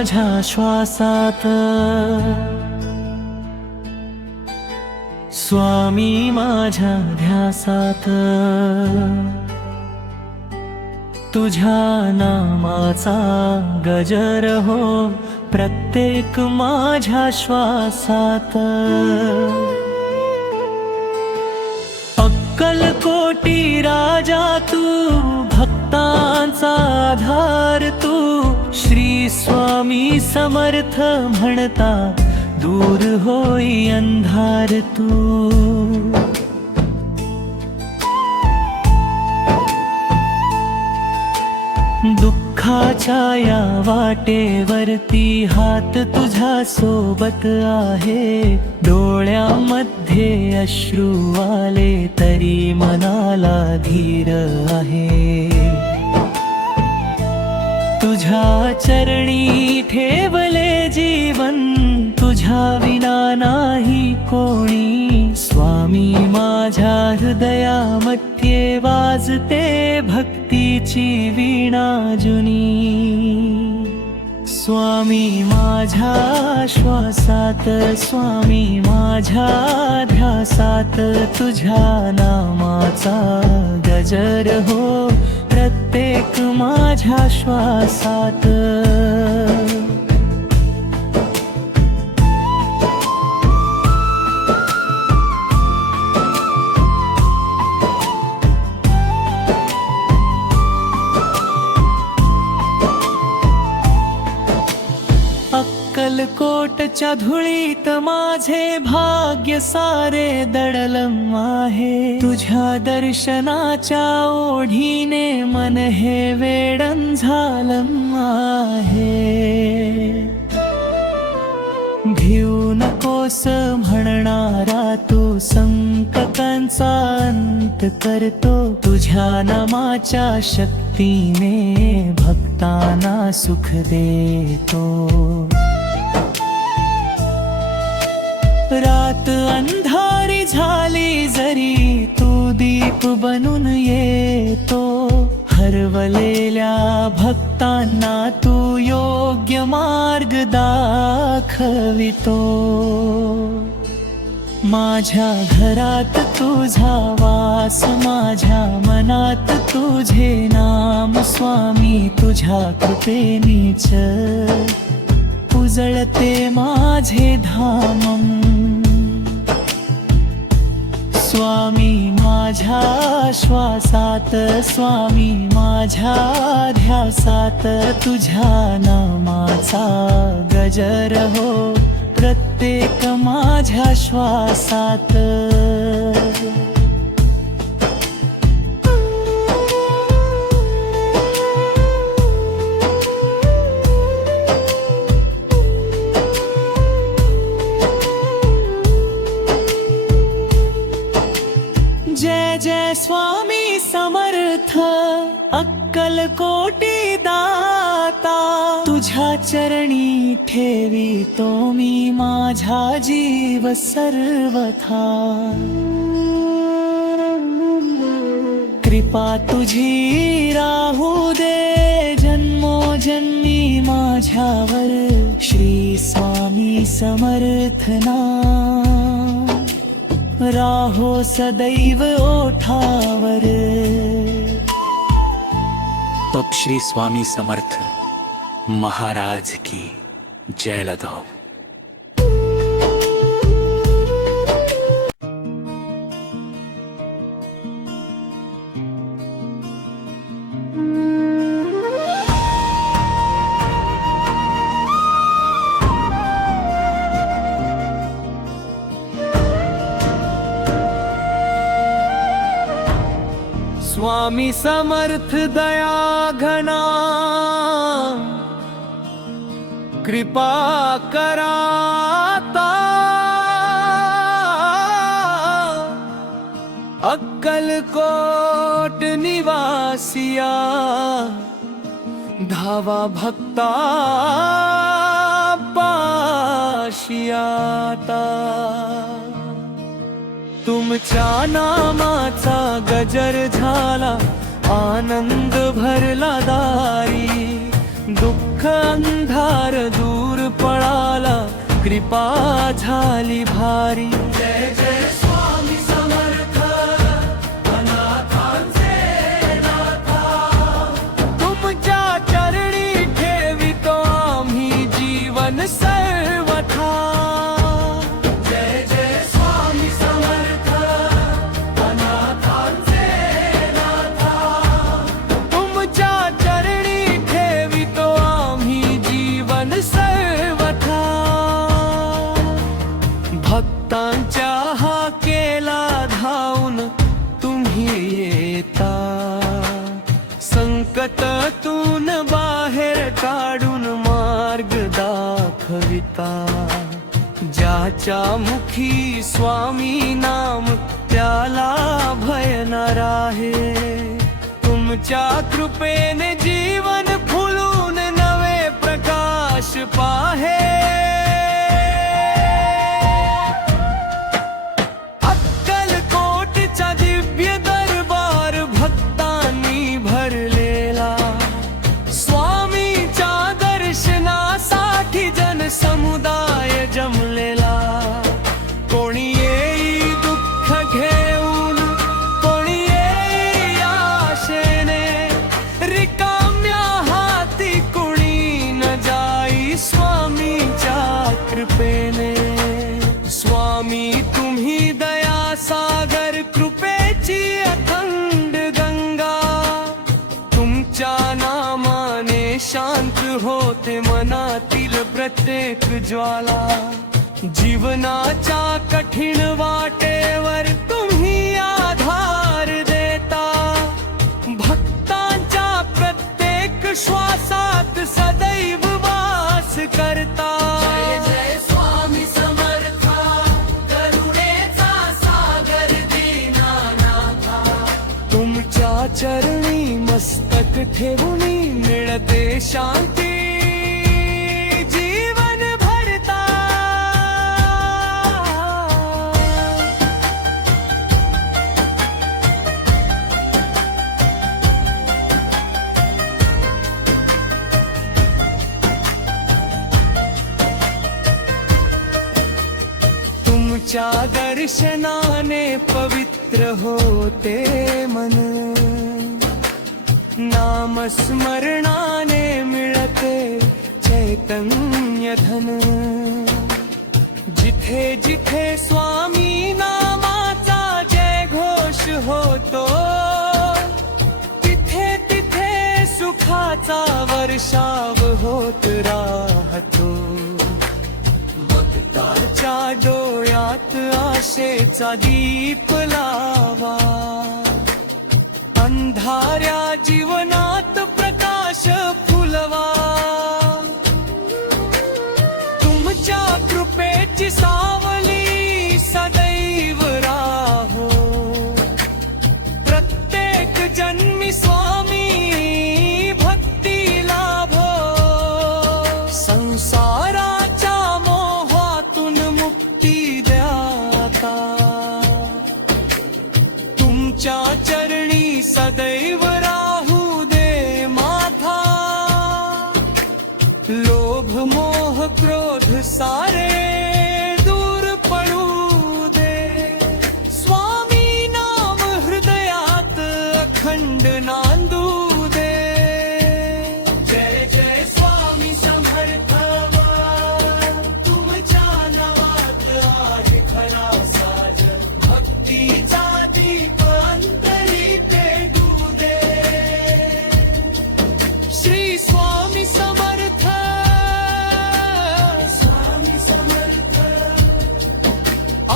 माझ्या श्वासात, स्वामी माझ्या ध्यासात, तुझ्या नामाचा गजर हो प्रत्येक माझ्या श्वासात। अक्कलकोटी राजा तू, भक्तांचा आधार तू, श्री स्वामी समर्थ म्हणता दूर होई अंधार तू। दुःखाच्या या वाटेवरती हात तुझ्या सोबत आहे, डोळ्यामध्ये अश्रू आले तरी मनाला धीर आहे। तुझ्या चरणी ठेवले जीवन, तुझ्या विना नाही कोणी, स्वामी माझ्या हृदयामध्ये वाजते भक्तीची वीणा जुनी। स्वामी माझ्या श्वासात, स्वामी माझ्या ध्यासात, तुझ्या नामाचा गजर हो प्रत्येक माझ्या श्वासात। अक्कलकोटच्या धुळीत माझे भाग्य सारे दडलम आहे, तुझ्या दर्शनाच्या ओढीने मन हे वेडन झालम आहे। भिऊ नकोस म्हणणारा तू, संकटांचा अंत करतो, तुझ्या नामाच्या शक्तीने भक्तांना सुख देतो। रात अंधारी झाली जरी तू दीप बनून येतो, हरवलेल्या भक्तांना तू योग्य मार्ग दाखवितो। माझ्या घरात तुझा वास, माझ्या मनात तुझे नाम, स्वामी तुझ्या कृपेनीच उजळते माझे धाम। स्वामी माझ्या श्वासात, स्वामी माझ्या ध्यासात, तुझ्या नामाचा गजर हो प्रत्येक माझ्या श्वासात। जय जय स्वामी समर्थ, अक्कलकोटी दाता, तुझ्या चरणी ठेवितो मी माझा जीव सर्वथा। कृपा तुझी राहू दे जन्मोजन्मी माझ्यावर, श्री स्वामी समर्थ नाम राहो सदैव ओठावर। तब श्री स्वामी समर्थ महाराज की जय लदो। स्वामी समर्थ दया घना, कृपा कराता, अक्कलकोट निवासिया, धावा भक्ता पाशियाता। तुमच्या नामाचा गजर झाला, आनंद भरला दारी, दुःख अंधार कृपा झाली भारी. जय जय स्वामी समर्थ अनाथांचे नाथा. तुमच्या चरणी ठेवितो आम्ही जीवन सर्वथा. जय जय स्वामी समर्थ अनाथांचे नाथा. तुमच्या चरणी ठेवितो आम्ही जीवन सर्वथा. भक्तांच्या हाकेला धावून तुम्ही येता. संकटातून बाहेर काढून मार्ग दाखविता. ज्याच्या मुखी स्वामी नाम त्याला भय न राहे. तुमच्या कृपेने जीवन फुलून नवे प्रकाश पाहे. अक्कलकोटचा दिव्य दरबार भक्तांनी भरलेला. स्वामीच्या दर्शनासाठी जनसमुदाय जमलेला. कोणी येई दुःख घेऊन, कोणी येई आशेने. रिकाम्या हाती कुणी न जाई स्वामीच्या कृपेने. स्वामी तुम्ही दया सागर कृपेची अखंड गंगा. तुमच्या नामाने शांत होते मनातील प्रत्येक ज्वाला. जीवनाच्या कठीण वाटेवर तुम्ही आधार देता. भक्तांच्या प्रत्येक श्वासात सदैव वास करता. जय जय स्वामी समर्थ करुणेचा सागर दीनानाथा. तुमच्या चरणी मस्तक ठेवूनी मिळते शांती. जीवन भरता. तुमच्या दर्शनाने पवित्र होते मन. नामस्मरणाने मिळते चैतन्य धन. जिथे जिथे स्वामी नामाचा जय घोष होतो. तिथे तिथे सुखाचा वर्षाव होत राहतो. भक्ताच्या डोळ्यात आशेचा दीप लावा. अंधाऱ्या जीवनात प्रकाश फुलवा. तुमच्या कृपेची सावली सदैव राहो. प्रत्येक जन्मी स्वामी भक्ती लाभो. संसाराच्या मोहातून मुक्ती द्याता. तुमच्या चरणी सदैव राहू दे माथा. लोभ मोह क्रोध सारे दूर पडू दे. स्वामी नाम हृदयात अखंड नांदू दे. जय जय स्वामी समर्थ. तुमच्या नावात आहे खरा साज. भक्तीचा दीप अंतरी पेटू दे. श्री स्वामी समर्थ. स्वामी समर्थ.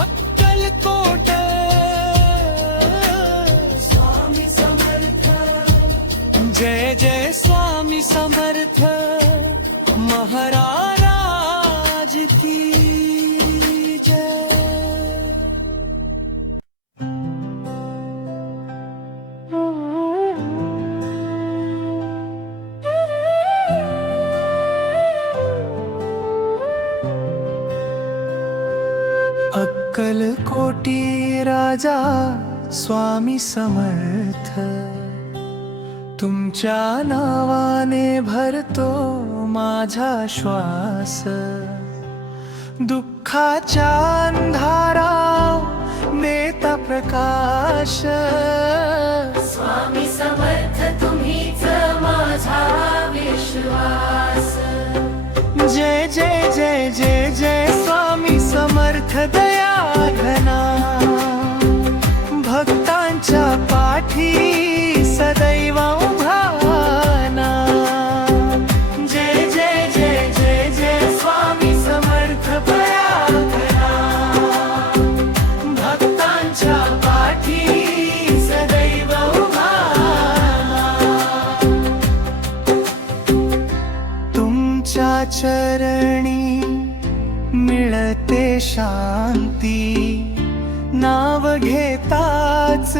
अक्कलकोट. स्वामी समर्थ. जय जय स्वामी समर्थ महाराज की जय. अक्कलकोटी राजा स्वामी समर्थ. तुमच्या नावाने भरतो माझा श्वास. दुःखाच्या अंधारा नेता प्रकाश स्वामी समर्थ तुम्हीच माझा विश्वास जय जय जय जय जय स्वामी समर्थ दया घना भक्तांच्या पाठी सदैव उभा ना जय जय जय जय जय स्वामी समर्थ दया घना भक्तांच्या पाठी सदैव उभा ना तुमच्या चरणी मिळते शांती नाव घेताच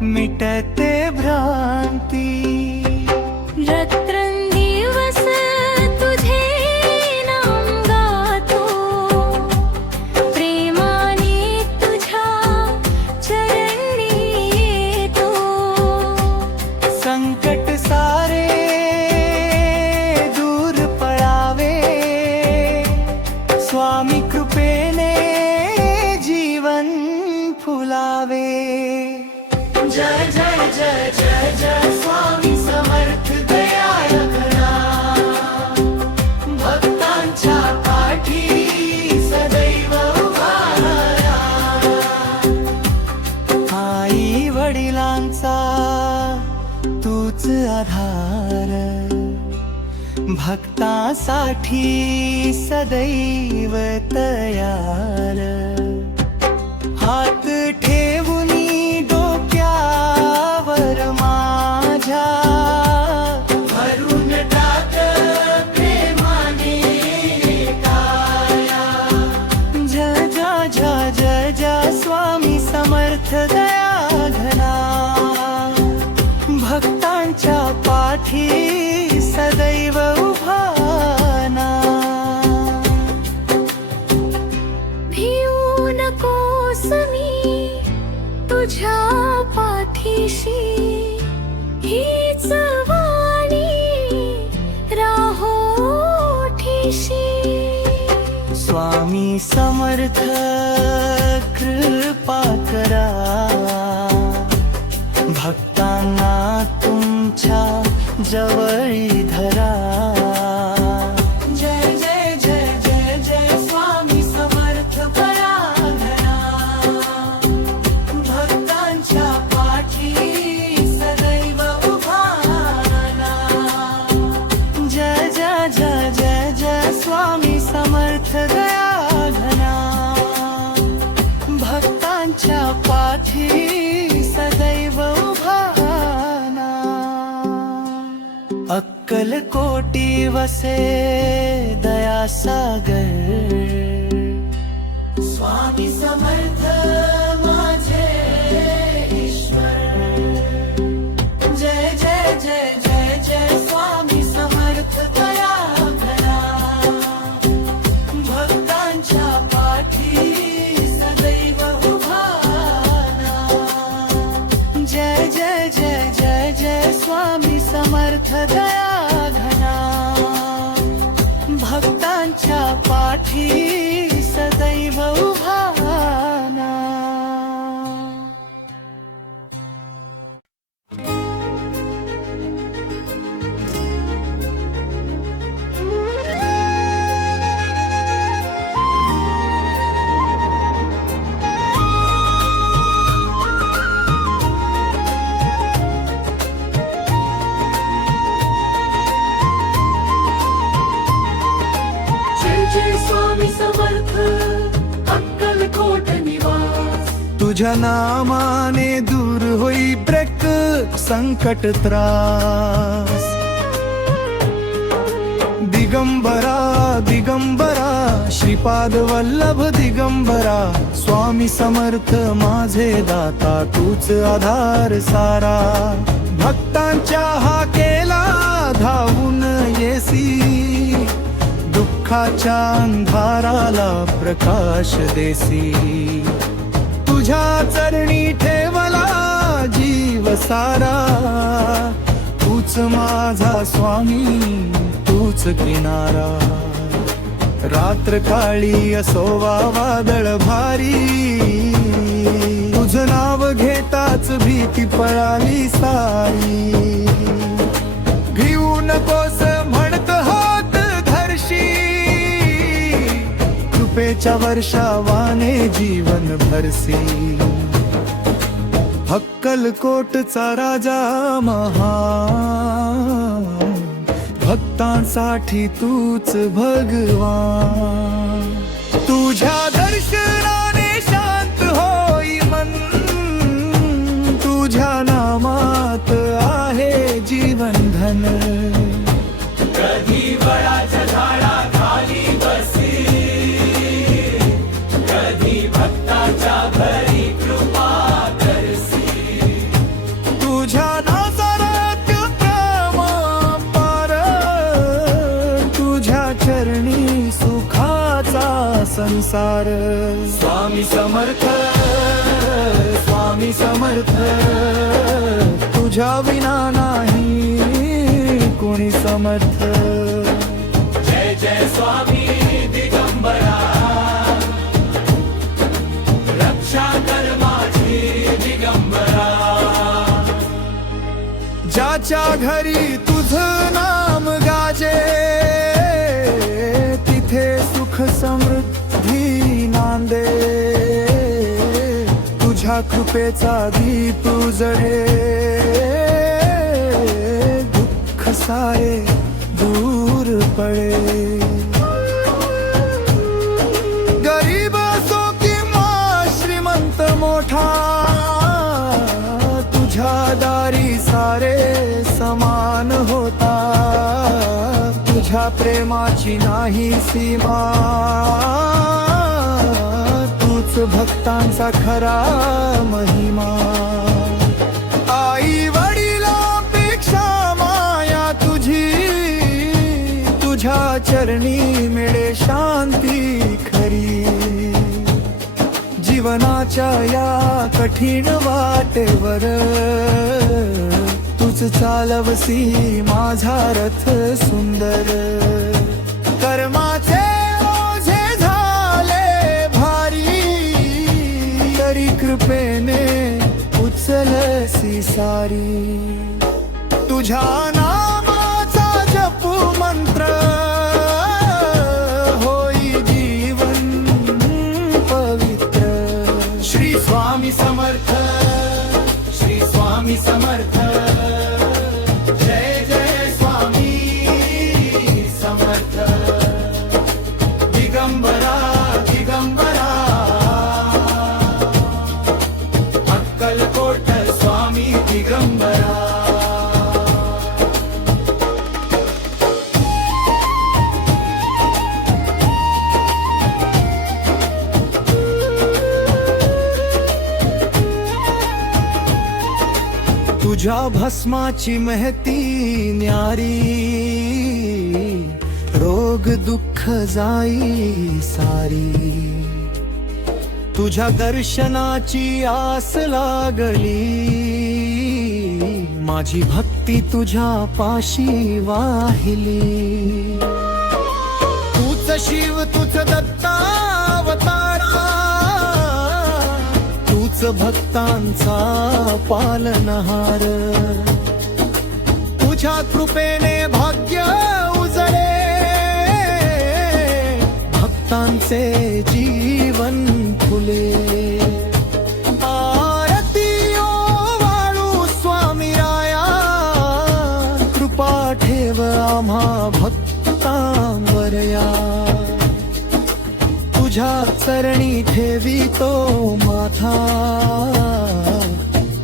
मिटते भ्रांती रात्रंदिवस तुझे नाम गातो प्रेमाने तुझ्या चरणी येतो संकट सारे दूर पळावे स्वामी कृपेने जीवन फुलावे जय जय जय जय जय स्वामी समर्थ दया घना भक्तांच्या पाठी सदैव उभा राहा. आई वडिलांचा तूच आधार भक्तासाठी सदैव तयार हात ठेवूनी डोक्यावर माझ्या भरून टाक प्रेमाने काया जय जय जय जय जय स्वामी समर्थ दया घना भक्तांच्या पाठी सदैव उभा ना भिऊ नकोस मी तुझ्या पाठीशी हीच वाणी राहो ठिशी स्वामी समर्थ कृपा करा भक्तांना तुमच्या जवळी धरा जय जय जय जय जय स्वामी समर्थ पराधरा भक्तांच्या पाठी सदैव उभा राहा. जय जय जय जय जय स्वामी समर्थ दया घना भक्तांच्या पाठी सदैव उभा ना अक्कलकोटी वसे दया सागर स्वामी समर्थ माझे ईश्वर जय जय जय जय जय स्वामी समर्थ दया घना भक्तांच्या पाठी सदैव उभा ना जय जय जय जय जय स्वामी समर्थ दया घना भक्तांच्या पाठी सदैव उभा ना जय जय स्वामी समर्थ अक्कलकोट निवास तुझ्या नामाने दूर होई ब्रेक संकट त्रास दिगंबरा दिगंबरा श्रीपाद वल्लभ दिगंबरा स्वामी समर्थ माझे दाता तूच आधार सारा भक्तांच्या हाकेला धावून येसी दुःखाच्या अंधाराला प्रकाश देसी तुझ्या चरणी ठेवला जीव सारा तूच माझा स्वामी तूच किनारा रात्र काळी असोवा वादळ भारी, तुझं नाव घेताच भीती पळाली सारी. भिवू नकोस म्हणत होत धरशी, कृपेच्या वर्षावाने जीवन भरसी. अक्कलकोटचा राजा महान, भक्तांसाठी तूच भगवान. तुझ्या दर्शनाने शांत होई मन, तुझ्या नामात आहे जीवन धन. कधी वडाच्या झाडाखाली बसी, कधी भक्ताच्या घरी कृपा करसी. तुझ्या नासारात प्रेमापार, तुझ्या चरणी सुखाचा संसार. स्वामी समर्थ, स्वामी समर्थ, तुझ्या विना नाही कोणी समर्थ. जय जय स्वामी दिगंबरा, रक्षा कर माझी दिगंबरा. ज्याच्या घरी तुझं नाम गाजे, तिथे सुख समृद्धी नांदे. तुझ्या कृपेचा दीप उजळे, दुःख सारे दूर पळे. गरीब असो किंवा श्रीमंत मोठा, तुझ्या दारी सारे समान होता. तुझ्या प्रेमाची नाही सीमा, तूच भक्तांचा खरा महिमा. आई वडिलांपेक्षा माया तुझी, तुझ्या चरणी मिळे शांती खरी. जीवनाच्या या कठीण वाटेवर तूच चालवसी माझा रथ सुंदर. कर्माचे ओझे झाले भारी, तरी कृपेने उचलसी सारी. तुझ्या नामाचा जपू मंत्र, होई जीवन पवित्र. श्री स्वामी समर्थ, श्री स्वामी समर्थ, जय जय स्वामी समर्थ. दिगंबरा दिगंबरा, अक्कलकोट स्वामी दिगंबरा. तुझ्या भस्माची महती न्यारी, रोग दुःख जाई सारी. तुझ्या दर्शनाची आस लागली, माझी भक्ती तुझ्या पाशी वाहिली. तूच शिव तुझ दत्तावतारा, तूच भक्तांचा पालनहार. तुझ्या कृपेने भाग्य उजळे, भक्तांचे जीवन फुले. आरती वाळू स्वामी राया, कृपा ठेव आम्हा भक्तांवर या. तुझ्या चरणी ठेवी तो माथा,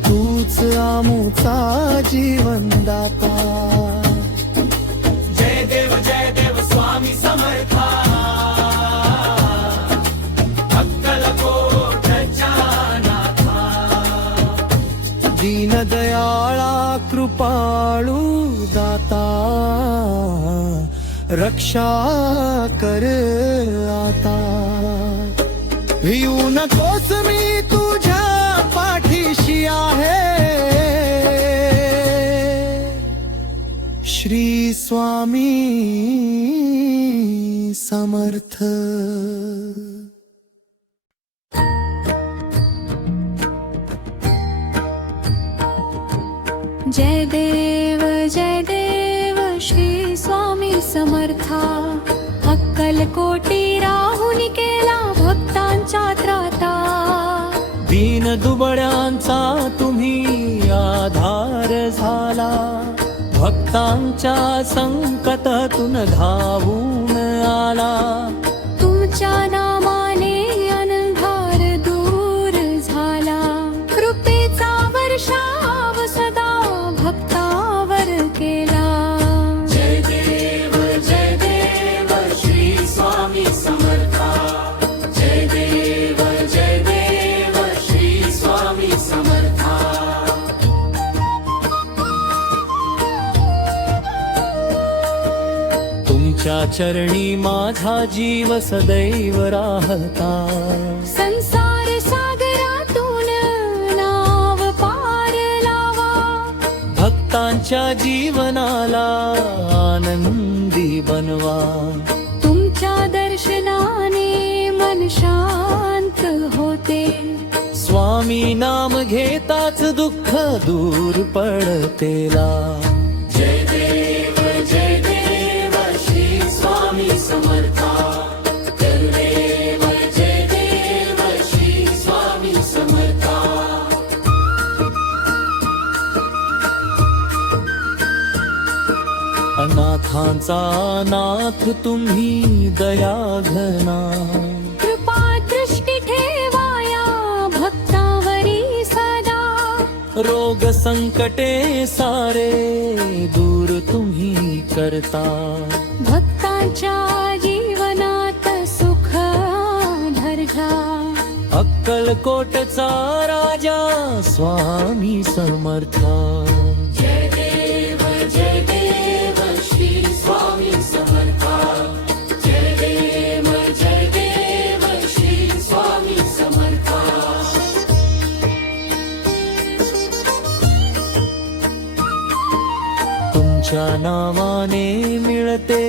तूच आमुचा जीवन दाता. जय देव स्वामी समर्था, अक्कलकोटच्या नाथा. दीनदयाळा कृपाळू दाता, रक्षा कर आता. भिऊ नकोस मी तुझ्या पाठीशी आहे. श्री स्वामी समर्थ. जय देव श्री स्वामी समर्था. अक्कलकोटी राहुन केला भक्तांचा त्राता. दीन दुबळ्यांचा तुम्ही आधार झाला. भक्तांच्या संकटातून धावून आला. तुमच्या नामाने अंधार दूर झाला. कृपेचा वर्षाव सदा भक्तावर केला. जय देव श्री स्वामी समर्था. जय देव श्री स्वामी समर्था. तुमच्या चरणी माझा जीव सदैव राहता. संसार सागरातून नाव पार लावा. भक्तांच्या जीवनाला आनंदी बनवा. तुमच्या दर्शनाने मन शांत होते. स्वामी नाम घेताच दुःख दूर पडतेला. जय देव श्री स्वामी समर्था. गुरुदेव जय देव श्री स्वामी समर्था. अनाथांचा नाथ तुम्ही दया घना. कृपा दृष्टी ठेवाया भक्तावरी सदा. रोग संकटे सारे दूर तुम्ही करता. भक्तांच्या जीवनात सुख धरजा. अक्कलकोटचा राजा स्वामी समर्था. जय देव श्री स्वामी समर्था. जय देव श्री स्वामी समर्था. तुमच्या नावाने मिळते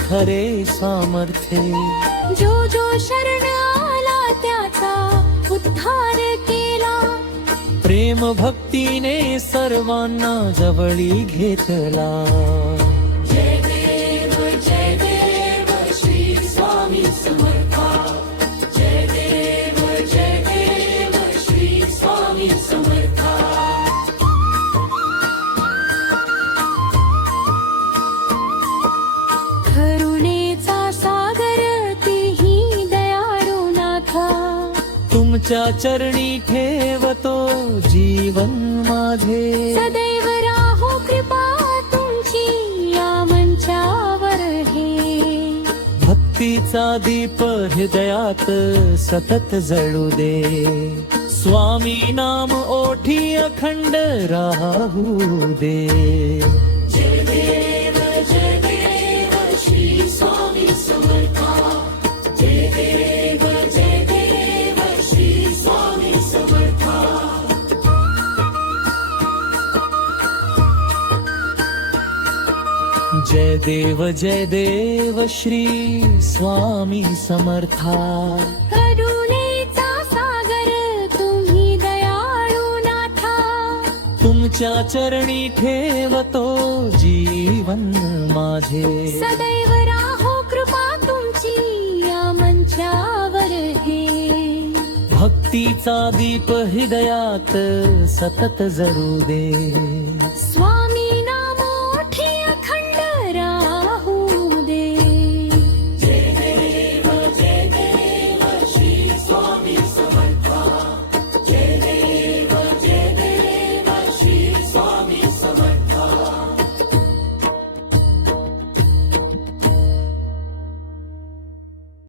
खरे सामर्थ्य. जो शरण आला त्याचा उद्धार केला. प्रेम भक्तीने सर्वांना जवळी घेतला. जय देव श्री स्वामी समर्था. जय देव श्री स्वामी समर्था. करुणेचा सागर तीही दयाळू नाथा. तुमच्या चरणी ठेवतो जीवन माझे. सदैव राहो कृपा तुमची या मंचावर हे. भक्तीचा दीप हृदयात सतत जळू दे. स्वामी नाम ओठी अखंड राहू दे. जय देव श्री स्वामी समर्था. जय देव श्री स्वामी समर्था. जय देव श्री स्वामी समर्था. करुणेचा सागर तुम्ही दयाळू नाथा. तुमच्या चरणी ठेवतो जीवन माझे. सदैव राहो कृपा तुमची या मंचावर हे. भक्तीचा दीप हृदयात सतत जळू दे.